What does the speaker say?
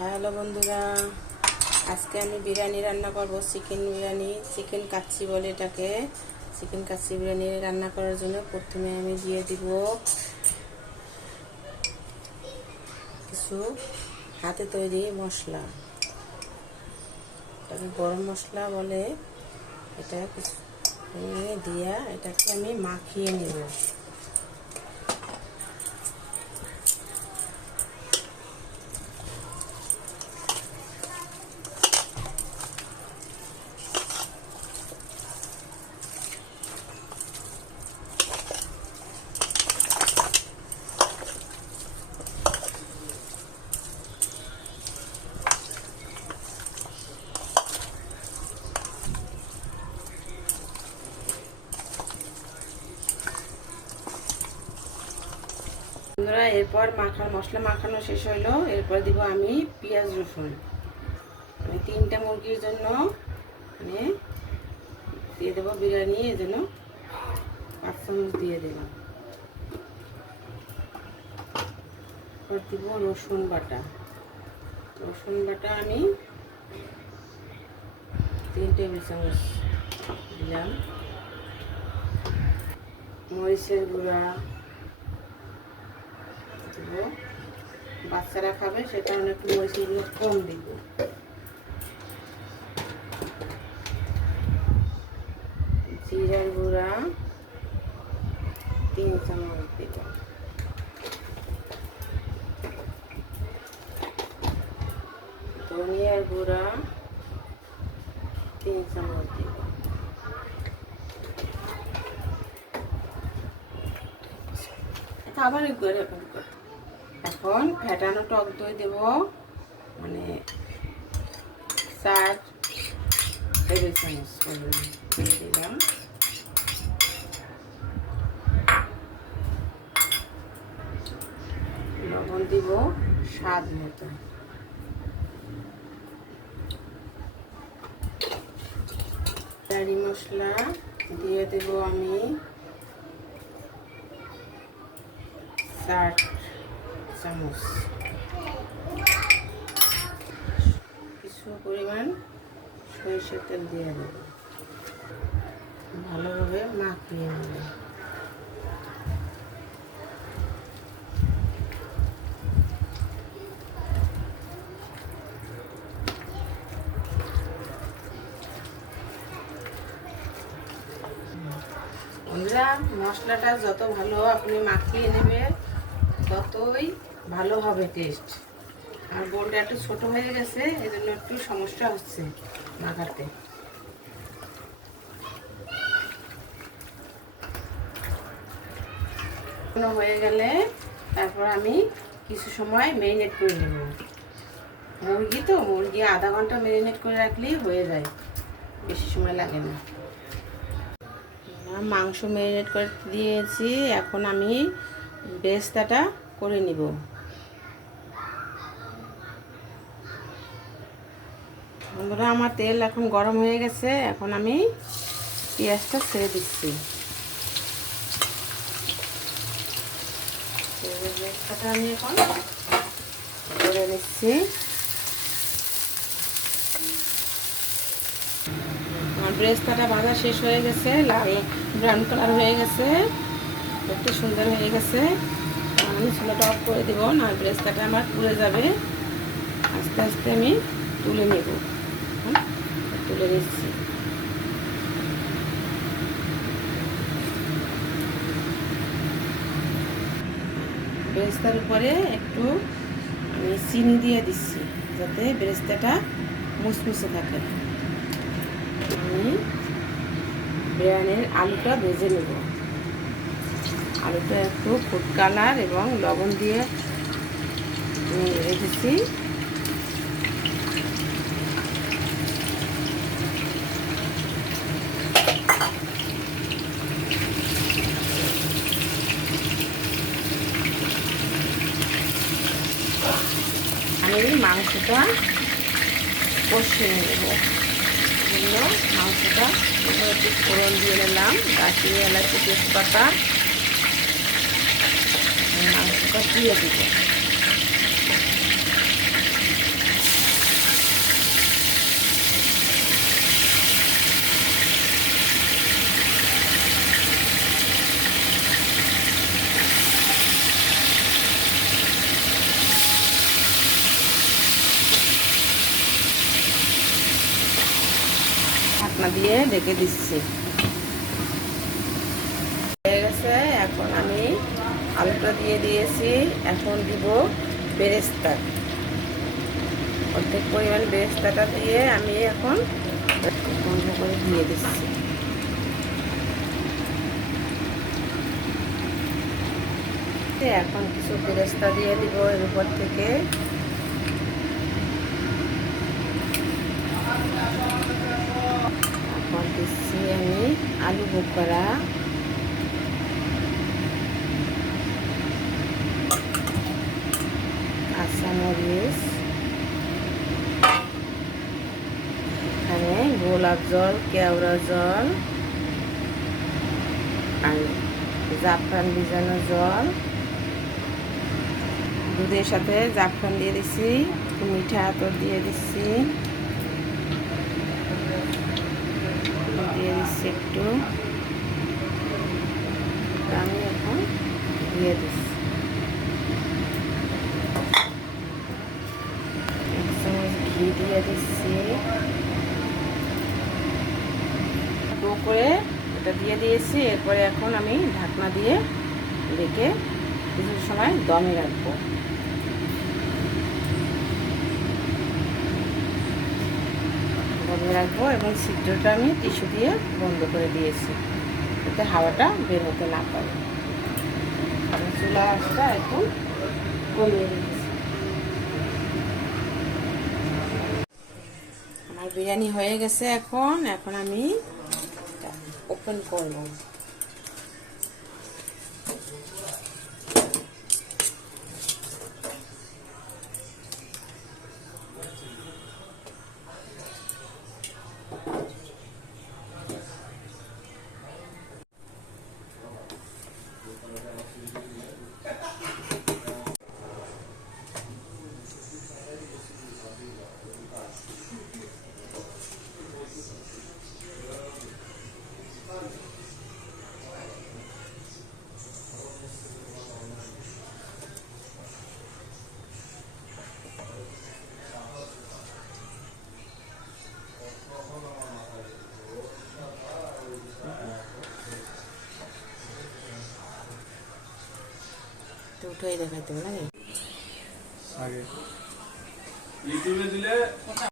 Hello বন্ধুরা, আজকে আমি বিরিয়ানি রান্না করব। চিকেন বিরিয়ানি, চিকেন কাচ্চি বলে এটাকে। চিকেন কাচ্চি বিরিয়ানি রান্না করার জন্য প্রথমে আমি দিয়ে দিব কিছু হাতে তৈরি মশলা। এটাকে গরম মশলা বলে। এটা কিছু দিয়া এটাকে আমি মাখিয়ে নেব। বন্ধুরা, এরপর মশলা মাখানো শেষ হইলো। এরপর দিব আমি পেঁয়াজ রসুন। আমি 3টা মুরগির জন্য দিয়ে দেবো বিরিয়ানি, এই জন্য 5 চামচ দিয়ে দিলাম। এরপর দিব রসুন বাটা। আমি 3 টেবিল চামচ দিলাম। মরিচের গুঁড়া দিব, বাচ্চারা খাবে সে কারণে একটু মরিচের গুঁড়ো কম দিব। জিরার গুঁড়া 3 চামচ দিব। ধনিয়ার গুঁড়া 3 চামচ দিব। আবার এখন ফেটানো টক দই দেব, 4 টেবিল চামচ দিয়ে দিলাম। লবণ দিব স্বাদ মতো। কারি মশলা দিয়ে দেব আমি 4 চামচ। কিছু পরিমাণ সরিষার তেল দিয়ে দেব, ভালোভাবে মাখিয়ে নেব। বন্ধুরা, মশলাটা যত ভালো আপনি মাখিয়ে নেবেন ততই ভালো হবে টেস্ট। আর বোলটা একটু ছোট হয়ে গেছে, এই জন্য একটু সমস্যা হচ্ছে মাখাতে। হয়ে গেলে তারপর আমি কিছু সময় ম্যারিনেট করে নেব। মুরগি আধা ঘন্টা ম্যারিনেট করে রাখলেই হয়ে যায়, বেশি সময় লাগে না। মাংস ম্যারিনেট করে দিয়েছি, এখন আমি বেরেস্তাটা করে নিব। বন্ধুরা, আমার তেল এখন গরম হয়ে গেছে, এখন আমি পেঁয়াজটা ছেড়ে দিচ্ছি। বেরেস্তাটা আমি এখন করে নিচ্ছি। আমার বেরেস্তাটা ভাজা শেষ হয়ে গেছে, লাল ব্রাউন কালার হয়ে গেছে, একটু সুন্দর হয়ে গেছে। আমি চুলাটা অফ করে দেবো, না বেরেস্তাটা আমার পুড়ে যাবে। আস্তে আস্তে আমি তুলে নেব। তুলে নিচ্ছি। বেরেস্তার উপরে একটু আমি চিনি দিয়ে দিচ্ছি, যাতে বেরেস্তাটা মুসমুসে থাকে। আমি বিরিয়ানির আলুটা ভেজে নেব। আলুটা একটু ফুড কালার এবং লবণ দিয়ে রেখেছি। আমি মাংসটা কষিয়ে নেব। মাংসটা একটু ফোড়ন দিয়ে নিলাম, দারচিনি, এলাচি, তেজপাতা। মাংসটা দিয়ে দিব। ঢাকনা দিয়ে ঢেকে দিচ্ছি। হয়ে গেছে, এখন আমি আলুটা দিয়ে দিয়েছি। এখন দিব বেরেস্তা, অর্ধেক পরিমাণ বেরেস্তাটা দিয়ে আমি এখন বন্ধ করে দিয়ে দিচ্ছি। এখন কিছু বেরেস্তা দিয়ে দিব এর উপর থেকে। এখন দিচ্ছি আমি আলু বোখরা, কাঁচামরিচ, এখানে গোলাপ জল, কেওড়া জল আর জাফরান ভিজানো জল, দুধের সাথে জাফরান দিয়ে দিচ্ছি, মিঠা আতর দিয়ে দিচ্ছি, দিয়ে দিচ্ছি একটু। আমি এখন দিয়ে দিচ্ছি এক চামচ ঘি দিয়ে দিচ্ছি। ডো করে এটা দিয়ে দিয়েছি। এরপরে এখন আমি ঢাকনা দিয়ে রেখে কিছু সময় দমে রাখবো। দমে রাখবো এবং ছিদ্রটা আমি টিস্যু দিয়ে বন্ধ করে দিয়েছি, যাতে হাওয়াটা বের হতে না পারে। আমি চুলা আঁচটা এখন কমিয়ে দিয়েছি। আমার বিরিয়ানি হয়ে গেছে। এখন আমি ওপেন করবো। উঠেই দেখাইতে হবে নাকি? আগে ইউটিউবে দিলে